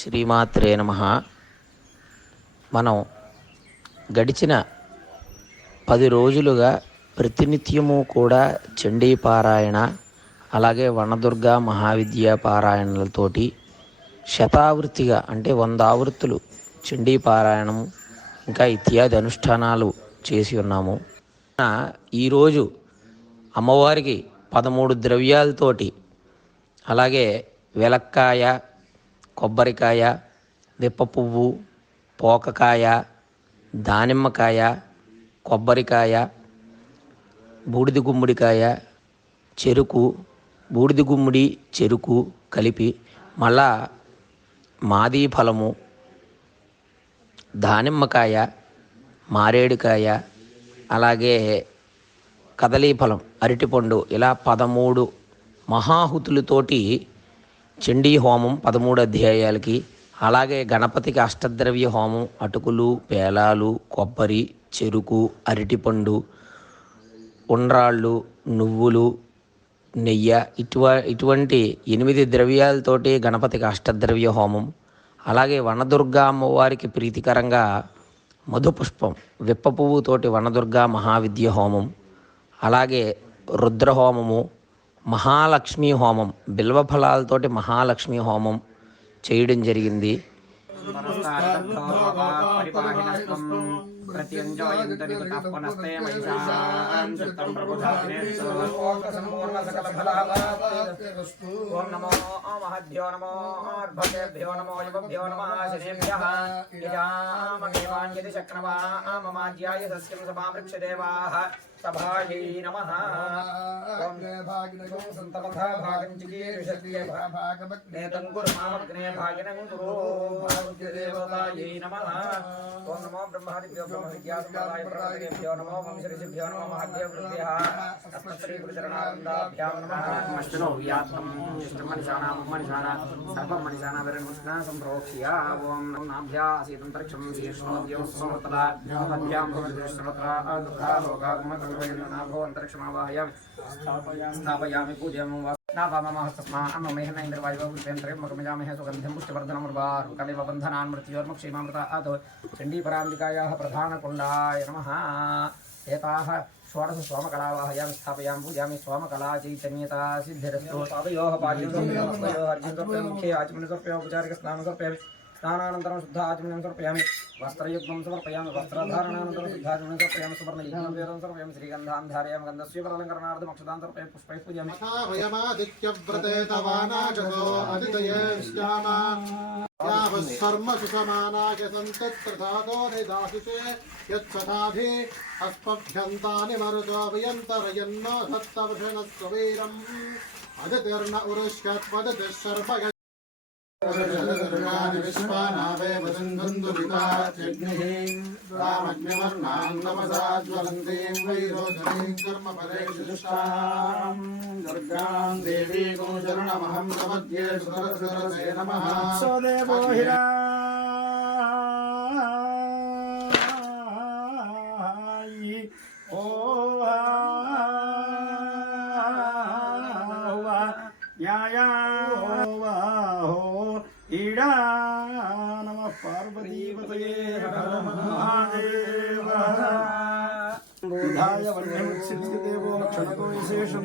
శ్రీమాత్రే నమ. మనం గడిచిన పది రోజులుగా ప్రతినిత్యము కూడా చండీ పారాయణ అలాగే వనదుర్గ మహావిద్య పారాయణలతోటి శతావృత్తిగా అంటే వంద ఆవృత్తులు చండీ పారాయణం ఇంకా ఇత్యాది అనుష్ఠానాలు చేసి ఉన్నాము. ఈరోజు అమ్మవారికి పదమూడు ద్రవ్యాలతోటి అలాగే వెలక్కాయ కొబ్బరికాయ విప్ప పువ్వు పోకకాయ దానిమ్మకాయ కొబ్బరికాయ బూడిద గుమ్మడికాయ చెరుకు బూడిద గుమ్మడి చెరుకు కలిపి మళ్ళా మాదీ ఫలము దానిమ్మకాయ మారేడుకాయ అలాగే కదలీఫలం అరటిపండు ఇలా పదమూడు మహాహుతులతోటి చండీ హోమం పదమూడు అధ్యాయాలకి అలాగే గణపతికి అష్టద్రవ్య హోమం అటుకులు పేలాలు కొబ్బరి చెరుకు అరటిపండు ఉండ్రాళ్ళు నువ్వులు నెయ్యి ఇటువ ఇటువంటి ఎనిమిది ద్రవ్యాలతోటి గణపతికి అష్టద్రవ్య హోమం అలాగే వనదుర్గా అమ్మవారికి ప్రీతికరంగా మధుపుష్పం విప్ప పువ్వుతోటి వనదుర్గా మహావిద్య హోమం అలాగే రుద్రహోమము మహాలక్ష్మీ హోమం బిల్వఫలాలతోటి మహాలక్ష్మి మహాలక్ష్మీ హోమం చేయడం జరిగింది. పరిపాహినస్వం ప్రత్యంజోయంత నికుతః పునస్తే మహిషాం చిత్తం సభాయై ఓం సంతమథా భాగం చికీర్షత్యే నేతం కురు మామగ్నే భాగినం కురు భాగ్యదేవతాయై నమః ఓం నమో బ్రహ్మాదిభ్యో బ్రహ్మ విద్యాసంప్రదాయ ప్రవర్తకేభ్యో నమో వంశఋషిభ్యో నమో మహాదేవృభ్యः అస్మశ్రీగురుచరణానందాభ్యాం నమః మష్టిలో వ్యాత్మం మనిషానా మనిషానా సర్వం మనిషానా విరణుష్ణ సంప్రోక్ష్య ఓం నాభ్యా సీతంతరిక్షం శీర్ష్ణోద్యో సమృతలా అభ్యాం భవతిష్ణోత్రా దుఃఖా లోకాత్మకర్వయనాభో అంతరిక్షమావాహయామి స్థాపయామి పూజయం स्थापयामि। पूजयामि, वा नाभामहस्तस्मान्नमेहनैन्द्रवायुवृद्धेन्द्रमकमजामहे सुगन्धिं पुष्टिवर्धनमुर्वारुकलिव बन्धनान् मृत्योर्मक्षीमामृता अतो चण्डीपराम्बिकायाः प्रधानकुण्डाय नमः। एताः षोडश सोमकलावाः यां स्थापयामि पूजामि सोमकला चैतन्यता सिद्धिरस्तु। पादयोः पादयोः अर्जुनसर्पयोमुखे आचमनसर्पयोपचारिकस्नानसर्पयामि स्नानानन्तरं शुद्ध आचमनं सर्पयामि वस्त्रयुग्म समर्पयामि वस्त्रधारणानन्तरं सिद्धाचरणं समर्पयामि सुवर्णलिङ्गं वेदं समर्पयामि श्रीगन्धान् धारयामि गन्धस्य परलङ्करणार्थम् अक्षतां पुष्पैः पूजयामि। भयमादित्यव्रते तवानाचतो अदितये श्यामा यावस्सर्मसुसमानाचसन्तत्रधातोनिदाशिषे यत्सठाभि अस्मभ्यन्तानि मरुतो वियन्तरयन्नो सत्तवृषणस्ववीरम्। अदितिर्न उरुष्यत्वदितिः सर्वय विश्वानावे वदन्दुन्दुविताग्निः रामग्निवर्णां तपसा ज्वलन्तीं वैरोधनीं कर्मफलेषुष्टाम् दुर्गां देवीगुं शरणमहं नमद्ये सुरसुरसे नमः सदेवो हिरा బోధాయ వన్యముత్సిద్ధిదేవో క్షణకో విశేషం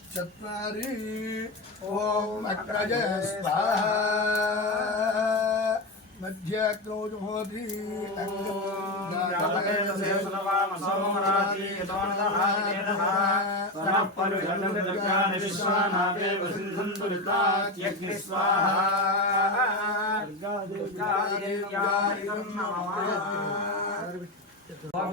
चत्वारि ॐ अग्रज स्वाहा मध्याग्नोजुहोति ఓం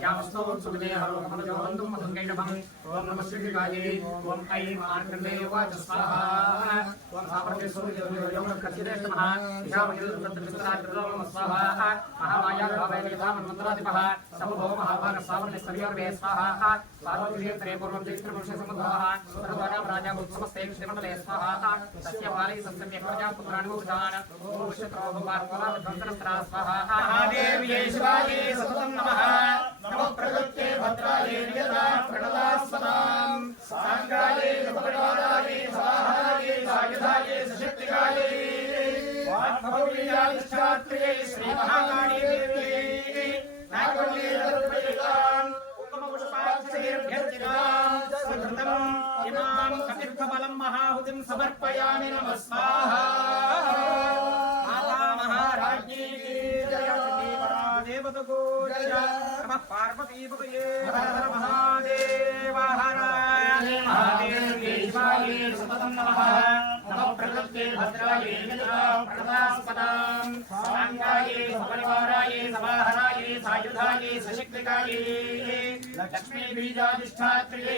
సుభస్యేన సుభస్య భూరాక్షస్య జమంతిని ఓం దేవి ఇంద్రేషో దేవి స్వాహా పండితాంగ్రే దేవి సర్వసౌభాగ్యదాయిని ఓం దేవి ఇంద్రేషో దేవి స్వాహా ఓం నమ శ్రీకాయే ఓం ఐం ఆర్కలే వాచ స్వాహా ఓం సాపర్యేశ్వర కచ్చిదే నమః ఇషామహిల్ స్వాహా మహామాయా భావైధామన్మంత్రాధిపः సమభో మహాభాగ సావర్ణ స్తర్యోర్వే స్వాహా పార్వతీక్షేత్రే పూర్వం చైత్రపురుష సముద్భవः సర్వాణాం రాజా ఉత్సవస్తే శ్రీమండలే స్వాహా తస్య బాలై సత్సమ్య ప్రజాపుత్రానుభూతాన్ భూషత్రోభవార్వలాధ్వంతరస్త్రా స్వాహా మహాదేవ్యై శివాయై సతతం నమః నమో ప్రకృత్యే భద్రాయే నియతా ప్రణదాస్వదాం సాంగాయే సపరివారాయే స్వాహాయే సాయుధాయే సశక్తికాయే వాగ్భవీయాధిష్టాత్రియై శ్రీ మహాకాళీ దేవ్యై నాగవల్లీరద్వైతాం కుంకుమపుష్పాక్షైర్భ్యర్చితాం సకృతం ఇమాం కతిర్భబలం మహాహుతిం నమః పార్వతీపతయే హర హర మహాదేవ హర మహాదేవ్యై శివాయై సతతం నమః నమః ప్రకృతే భద్రాయే నిజా ప్రణదాస్పదాం సాంగాయే సపరివారాయే సవాహరాయే సాయుధాయే సశక్తికాయే లక్ష్మీ బీజాధిష్టాత్రియే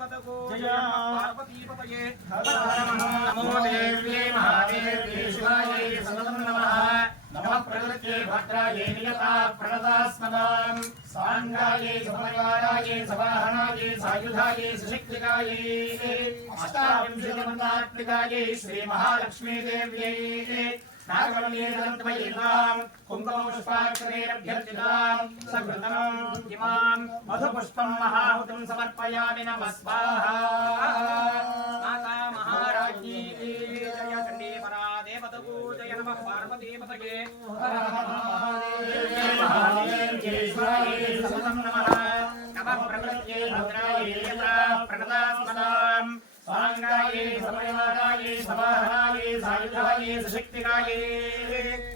పరా దేవతకు జయ పార్వతీపతయే నమో దేవ్యై మహాదేవ్యై శివాయై సతతం నమః నమః ప్రకృత్యై భద్రాయై నియతా ప్రణదాస్మదాం సాంగాయై సమరివారాయై సవాహనాయై సాయుధాయై మధుపుష్పం మహాహుతం సమర్పయామి నమః స్వాహా మహారాజ్ఞీ జయ చండీ పరా జయ ప్రణదాస్మదాం సాంగాయే సమయవారాయే సవాహనాయే సాయుధాయే సశక్తికాయే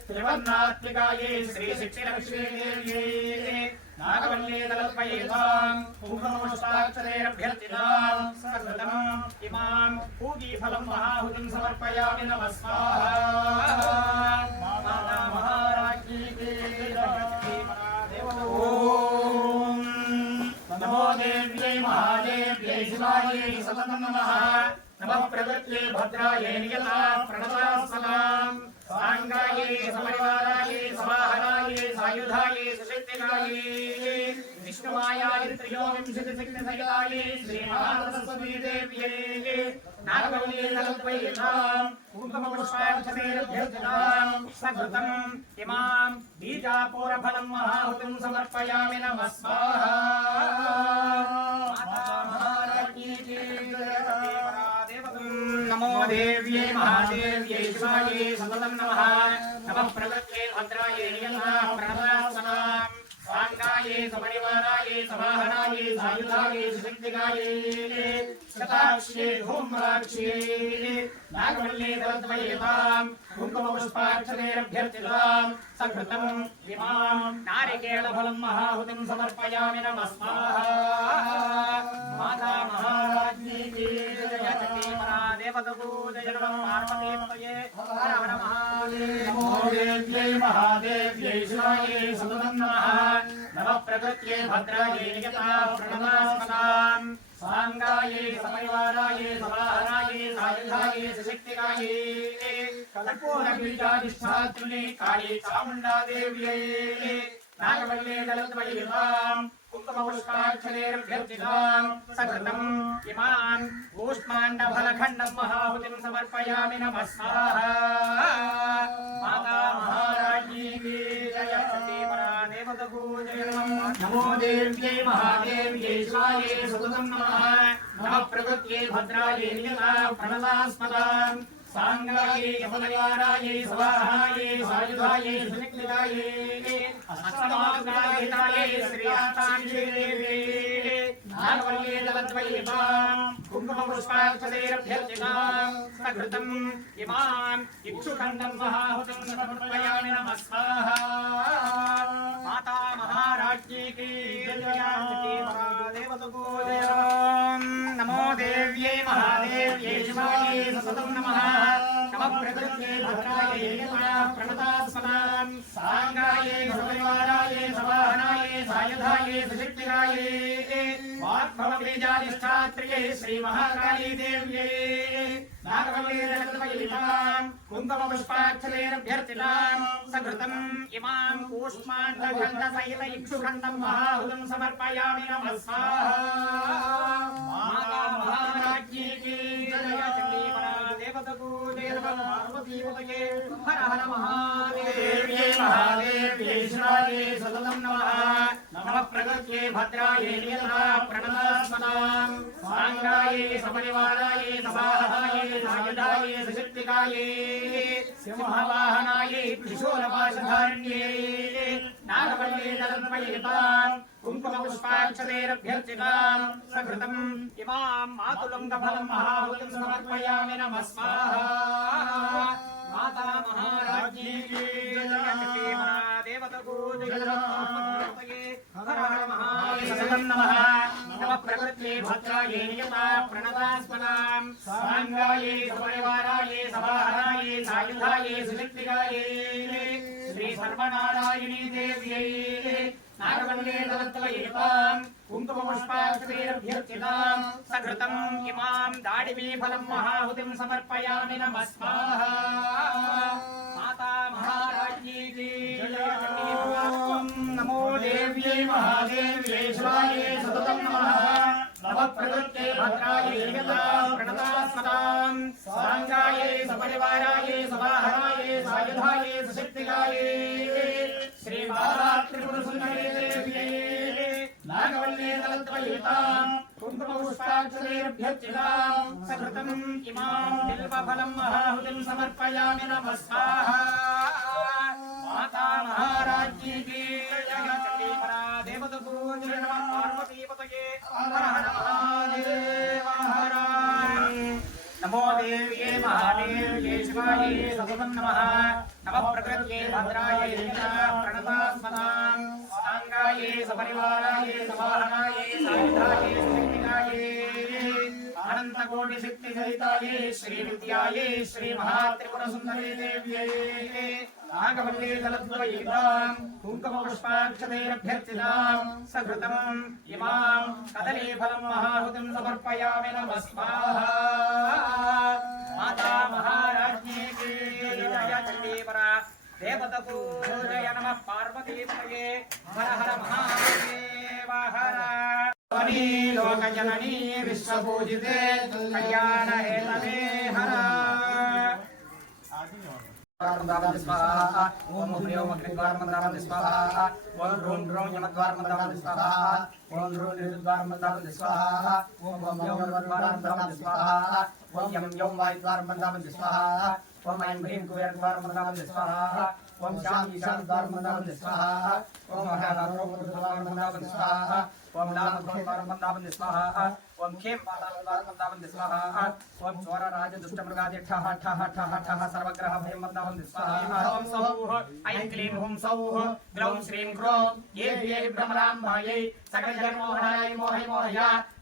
త్రివర్ణాత్మికాయే శ్రీ శక్తిలక్ష్మీ దేవ్యై నాగవల్లే దళత్వయేతాం కుంకుమపుష్పాక్షరైరభ్యర్చితాం సకృతం ఇమాం పూగీఫలం మహాహుతిం సమర్పయామి నమః దేవ్యై మహాదేవ్యై శివాయై సతతం నమః నమః ప్రకృత్యై భద్రాయై నియతా ప్రణదాస్మదాం సాంగాయే సమరివారాయే సవాహనాయే సాయుధాయే సుశక్తికాయే విష్ణుమాయాయ త్రయోవింశతి శక్తి సహితాయే శ్రీ మహాసరస్వతీ దేవ్యై నాగవల్లీలద్వైతాం కుంకుమపుష్పాక్షతైరభ్యర్చితాం సకృతం ఇమాం బీజాపూరఫలం మహాహుతిం సమర్పయామి నమః నమో దేవ్యై మహాదేవ్యై శివాయై సతతం నమః. నమః ప్రకృత్యై భద్రాయై ప్రణదాసనాం సాంగాయే సమరివారాయే సవాహనాయే సాయుధాయే సుశక్తికాయే శతాక్షే ధూమ్రాక్షే నాగవల్లే దళద్వయేతాం కుంకుమపుష్పాక్షరైరభ్యర్చితాం సకృతం ఇమాం నారికేళఫలం మహాహుతిం సమర్పయామి నమః మాతా మహారాజ్ఞీ జయ చండీ పరా దేవతకు జయ నమః పార్వతీపతయే హర హర మహాదేవ నమో దేవ్యై మహాదేవ్యై శివాయై సతతం నమః నమః ప్రకృత్యై భద్రాయై నియతా ప్రణదాస్మదాం సాంగాయే సమయవారాయే సవాహనాయే సాయుధాయే సశక్తికాయే కల్పూర బీజాధిష్టాత్రుని కాళీ చాముండా దేవ్యై నాగవల్లే దళద్వయేతాం కుంకుమపుష్పాక్షరైరభ్యర్చితాం సకృతం ఇమాం కూష్మాండఫలఖండం మహాహుతిం సమర్పయామి నమః స్వాహా మాతా మహారాజ్ఞీ స్వాహాయే సాయుధాయే సునిక్లితాయే అష్టమాగ్రాహితాయే నాగవల్యే సకృతం ఇమాం ఇక్షుఖండం మహాహుతం సమర్పయామి నమః స్వాహా మాతా దేవ్యై మహాదేవ్యై శివాయే సతతం నమః నమః ప్రకృత్యై భద్రాయై ప్రణతాస్మదాం సాంగాయే సపరివారాయే సవాహనాయే సాయుధాయే సుశక్తిరాయే వాగ్భవబీజాధిష్టాత్రియే శ్రీ మహాకాళీ దేవ్యే నాగవల్లీరగల్వయలితాం కుంకుమపుష్పాక్షరైరభ్యర్చితాం సకృతం ఇమాం కూష్మాండఖండ సహిత ఇక్షుఖండం మహాహుతం సమర్పయామి నమః హర హర మహాదేవ్యే మహాదేవ్యే శివాయే సతతం నమః నమః ప్రగత్యే భద్రాయే నియతా ప్రణదాస్మదాం సాంగాయే సపరివారాయే సమాహాయే సాయుధాయే సశక్తికాయే సింహవాహనాయే త్రిశూలపాశధారణ్యే నాగవల్లే దళద్వయేతాం కుంకుమపుష్పాక్షరైరభ్యర్చితాం సకృతం ఇమాం మాతులంగఫలం మహాహుతం సమర్పయామి నమః మాతా మహారాజ్ఞీ దేవతకు హర భద్రాయే సాంగాయే సపరివారాయే సాయుధాయే సుశక్తిగాయే శ్రీ సర్వనారాయణీ దేవ్యై నాగవల్లే దళత్వయేతాం ఇమాం దాడిమీ ఫలం మహాహుతిం సమర్పయామి నమః మాతా మహారాజ్ఞీ నమో దేవ్యై మహాదేవ్యై శివాయే సతతం నమః నమః ప్రకృత్యై భద్రాయే నియతా ప్రణతాస్మదాం సాంగాయే సపరివారాయే సవాహనాయే సాయుధాయే సుశక్తిగాయే శ్రీ బాలా త్రిపుర సుందరీ దేవ్యై నాగవల్లే దళద్వయేతాం కుంకుమపుష్పాక్షరైరభ్యర్చితాం సకృతం ఇమాం బిల్వఫలం పార్వతీపతయే హర హర మహాదేవ హర నమో దేవ్యే మహాదేవ్యే శివాయే సతతం నమః నమః ప్రకృత్యై భద్రాయే కోటి శక్తి సహితాయే శ్రీ విద్యాయే శ్రీ మహాత్రిపుర సుందరీ దేవ్యే. నాగవల్లే కుంకుమ పుష్పాక్షతైరభ్యర్చితాం సకృతం ఇమాం కదలీ మహాహుతిం సమర్పయామి నమః మాతా మహారాజ్ఞీ చండీపరా దేవతకు జయ హర హర మహాదేవ హర లోకజననీ విశ్వపూజితే కళ్యాణ హేతవే హర. ద్వారమందావం స్వాహ. ఓం హ్రీం అగ్ని ద్వారమందావం స్వాహ. ఓం హ్రూం హ్రూం యమద్వారమందావం స్వాహ. ఓం హ్రూం నిర్ద్వారమందావం స్వాహ. ఓం ఓం యం ద్వారమందావం స్వాహ. ఓం యం వాయు ద్వారం స్వాహ. ఓం ఐం హ్రీం కుబేర ద్వారం స్వాహ. ओम शाम ईशान द्वार मंदावन स्वाहा ओम महागात्रोपद द्वार मंदावन स्वाहा ओम नाम द्वार मंदावन स्वाहा ओम खेम पाताल द्वार मंदावन स्वाहा ओम चोरा राज दुष्ट मृगादि ठह ठह ठह ठह सर्वग्रह भय मंदावन स्वाहा ओम सौः, ऐं क्लीं हुं सौः। ग्लौं श्रीं क्रों। ये ये ब्रह्मराम भायै सकल जन्मोहनाय मोहय मोहया।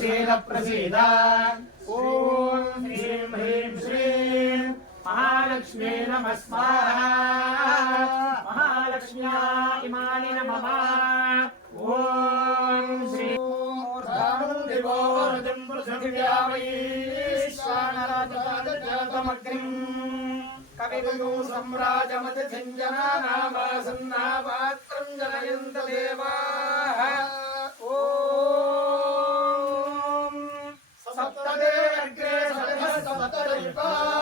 ప్రసీద ప్రసీద ఓం హ్రీం హ్రీం శ్రీం మహాలక్ష్మీ నమ స్వాహా మహాలక్ష్మ్యా హిరణ్యా ఇమాని నమః ఓం శ్రీ దివోరజం పృథివ్యా వైశ్వానరాజాతమగ్నిం కవిగురు సమ్రాజమతి Bye.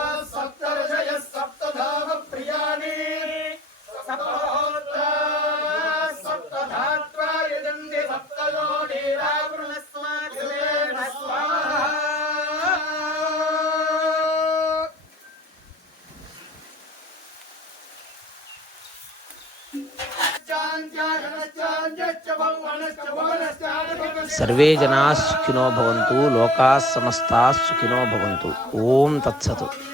సర్వే జనా సుఖినో భవంతు లోకా సమస్తా సుఖినో భవంతు. ఓం తత్సతు.